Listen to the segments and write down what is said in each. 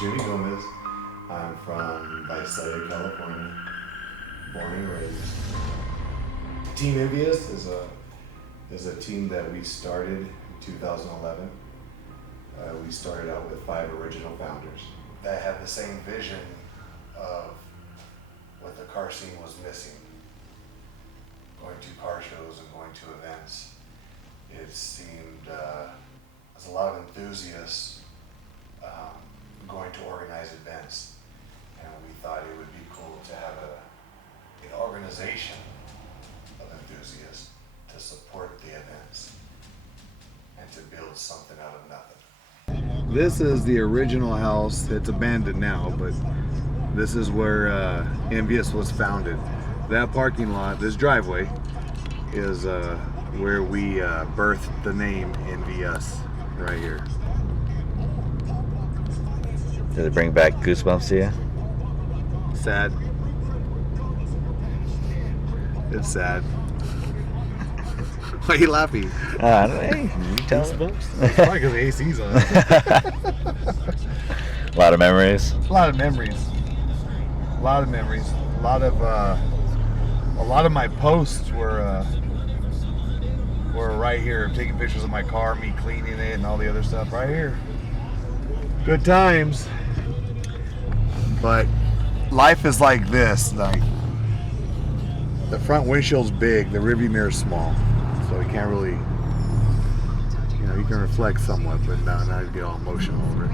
Jimmy Gomez. I'm from Visalia, California, born and raised. Team NvUS is a team that we started in 2011. We started out with 5 original founders that had the same vision of what the car scene was missing. Going to car shows and going to events, it seemed there's a lot of enthusiasts going to organize events, and we thought it would be cool to have an organization of enthusiasts to support the events and to build something out of nothing. This is the original house. It's abandoned now, but this is where Envious was founded. That parking lot, this driveway, is where we birthed the name NvUS, right here. Does it bring back goosebumps to you? Sad. It's sad. Why are you laughing? Hey, you tell me. It's probably because the AC's on. A lot of memories. A lot of memories. A lot of memories. A lot of my posts were right here. Taking pictures of my car, me cleaning it, and all the other stuff right here. Good times. But life is like this. Like, the front windshield's big, the rearview mirror's small, so you can't really, you can reflect somewhat, but not get all emotional over it.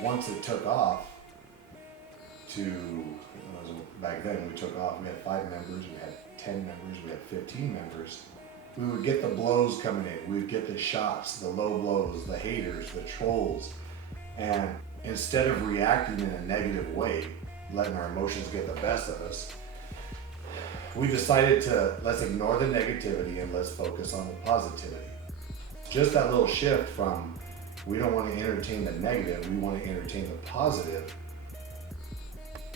Once it took off, back then we took off, we had 5 members, we had 10 members, we had 15 members. We would get the blows coming in, we would get the shots, the low blows, the haters, the trolls. And instead of reacting in a negative way, letting our emotions get the best of us, we decided let's ignore the negativity and let's focus on the positivity. Just that little shift from, we don't want to entertain the negative, we want to entertain the positive.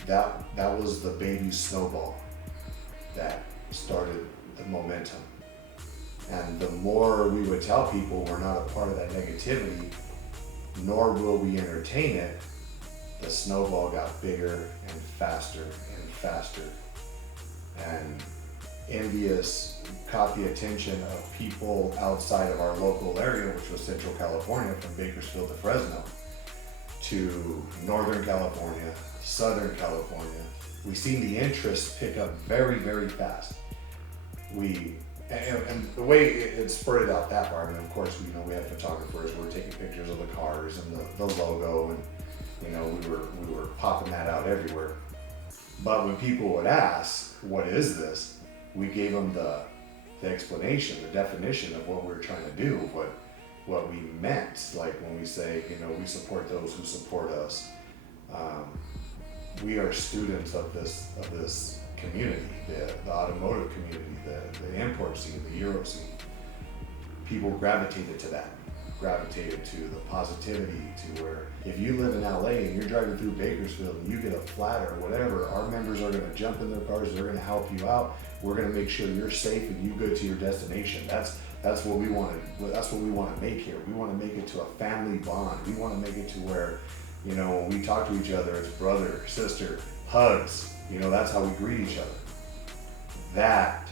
That was the baby snowball that started the momentum. And the more we would tell people we're not a part of that negativity, nor will we entertain it, the snowball got bigger and faster and faster. And Envious caught the attention of people outside of our local area, which was Central California, from Bakersfield to Fresno, to Northern California, Southern California. We've seen the interest pick up very, very fast. And the way it spurted out that far, I mean, of course, we had photographers who were taking pictures of the cars and the logo, and we were popping that out everywhere. But when people would ask, what is this? We gave them the explanation, the definition of what we were trying to do, what we meant. Like when we say, we support those who support us. We are students of this community, the automotive community, the import scene, the Euro scene. People gravitated to that, gravitated to the positivity, to where if you live in LA and you're driving through Bakersfield and you get a flat or whatever, our members are going to jump in their cars, they're going to help you out. We're going to make sure you're safe and you go to your destination. That's what we want to make here. We want to make it to a family bond. We want to make it to where, when we talk to each other, it's brother, sister, hugs. That's how we greet each other. That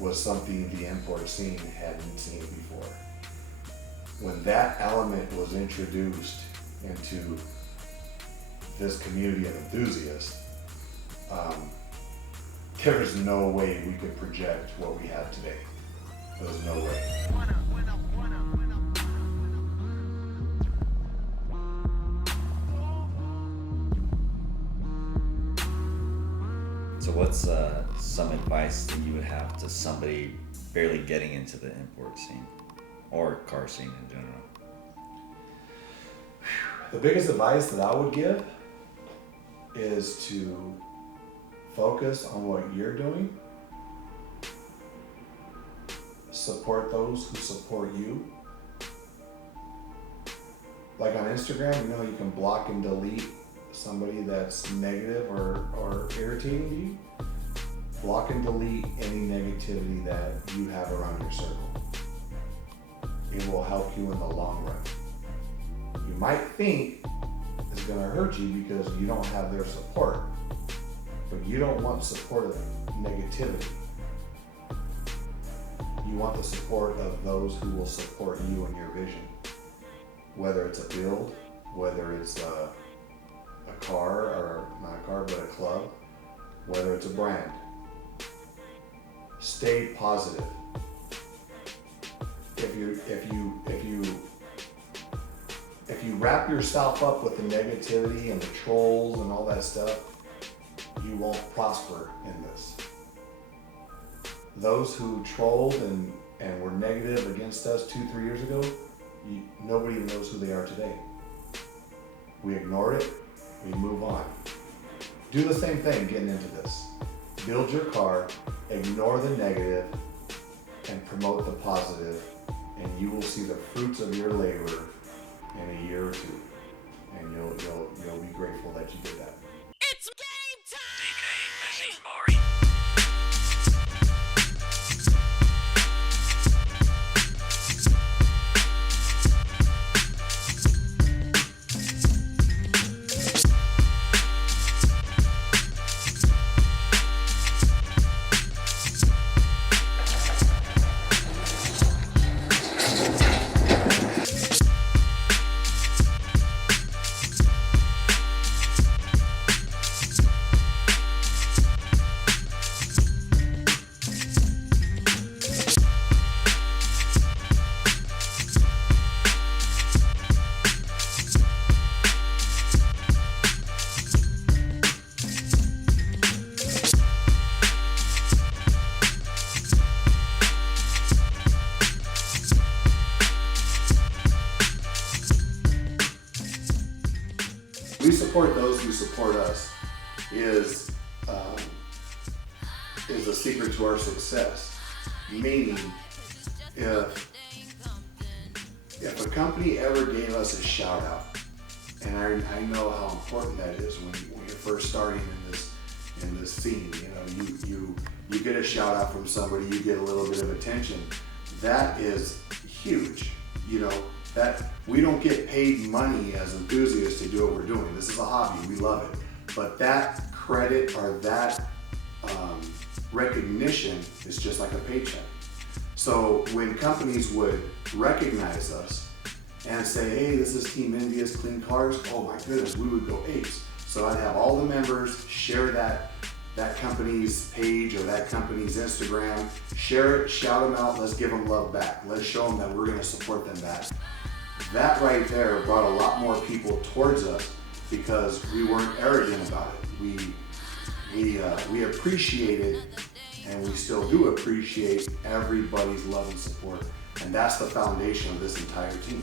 was something the import scene hadn't seen before. When that element was introduced into this community of enthusiasts, there was no way we could project what we have today. There was no way. what's some advice that you would have to somebody barely getting into the import scene or car scene in general? The biggest advice that I would give is to focus on what you're doing, support those who support you. Like on Instagram, you know, you can block and delete somebody that's negative or irritating you. Block and delete any negativity that you have around your circle. It will help you in the long run. You might think it's gonna hurt you because you don't have their support, but you don't want support of negativity. You want the support of those who will support you and your vision. Whether it's a build, whether it's a car, or not a car, but a club, whether it's a brand. Stay positive. If you wrap yourself up with the negativity and the trolls and all that stuff, you won't prosper in this. Those who trolled and were negative against us 2-3 years ago, nobody even knows who they are today. We ignore it, we move on. Do the same thing getting into this. Build your car, ignore the negative, and promote the positive, and you will see the fruits of your labor in a year or two. And you'll be grateful that you did that. It's game time! We support those who support us is the secret to our success. Meaning, if a company ever gave us a shout out, and I know how important that is when you're first starting in this scene. You know, you get a shout out from somebody, you get a little bit of attention. That is huge. You know, that we don't get paid money as enthusiasts to do what we're doing. This is a hobby, we love it. But that credit or that recognition is just like a paycheck. So when companies would recognize us and say, hey, this is Team NvUS Clean Cars, oh my goodness, we would go apes. So I'd have all the members share that company's page or that company's Instagram, share it, shout them out, let's give them love back. Let's show them that we're gonna support them back. That right there brought a lot more people towards us because we weren't arrogant about it. We appreciated, and we still do appreciate, everybody's love and support. And that's the foundation of this entire team.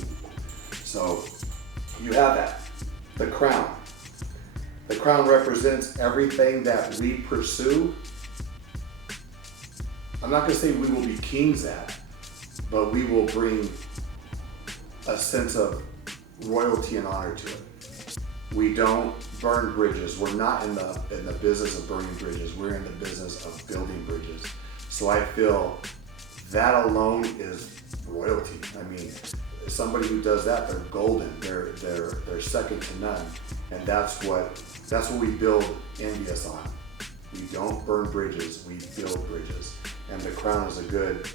So you have that, the crown. The crown represents everything that we pursue. I'm not gonna say we will be kings at, but we will bring a sense of royalty and honor to it. We don't burn bridges. We're not in the business of burning bridges. We're in the business of building bridges. So I feel that alone is royalty. I mean, somebody who does that, they're golden. They're second to none. And that's what we build Envious on. We don't burn bridges, we build bridges. And the crown is a good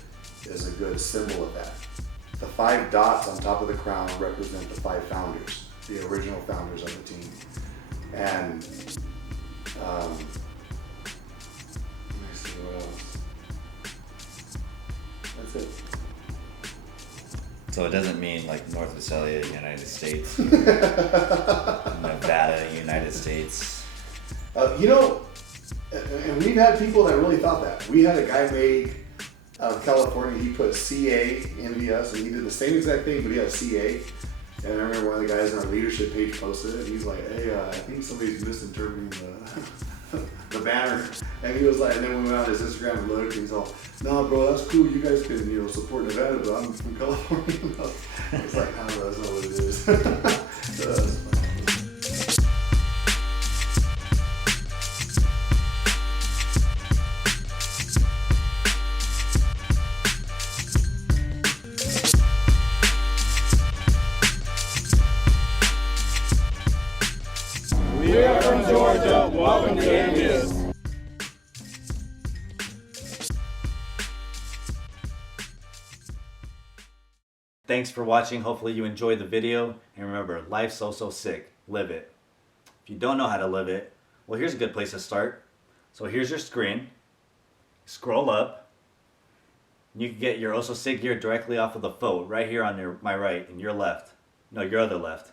symbol of that. The 5 dots on top of the crown represent the 5 founders, the original founders of the team. And let me see what else. That's it. So it doesn't mean like North Visalia, United States, Nevada, United States. You know, And we've had people that really thought that. We had a guy made out of California. He put CA NvUS, and he did the same exact thing, but he had CA. And I remember one of the guys on our leadership page posted it, and he's like, "Hey, I think somebody's misinterpreting the banner." And he was like, and then we went on his Instagram and looked, and he's all, "No, bro, that's cool. You guys can, support Nevada, but I'm from California." It's like, "No, bro, that's not what it is." So that's funny. We are from Georgia. Welcome to Envious. Thanks for watching. Hopefully you enjoyed the video. And remember, life's so sick. Live it. If you don't know how to live it, well, here's a good place to start. So here's your screen. Scroll up. You can get your Ososik gear directly off of the phone right here on my right and your left. No, your other left.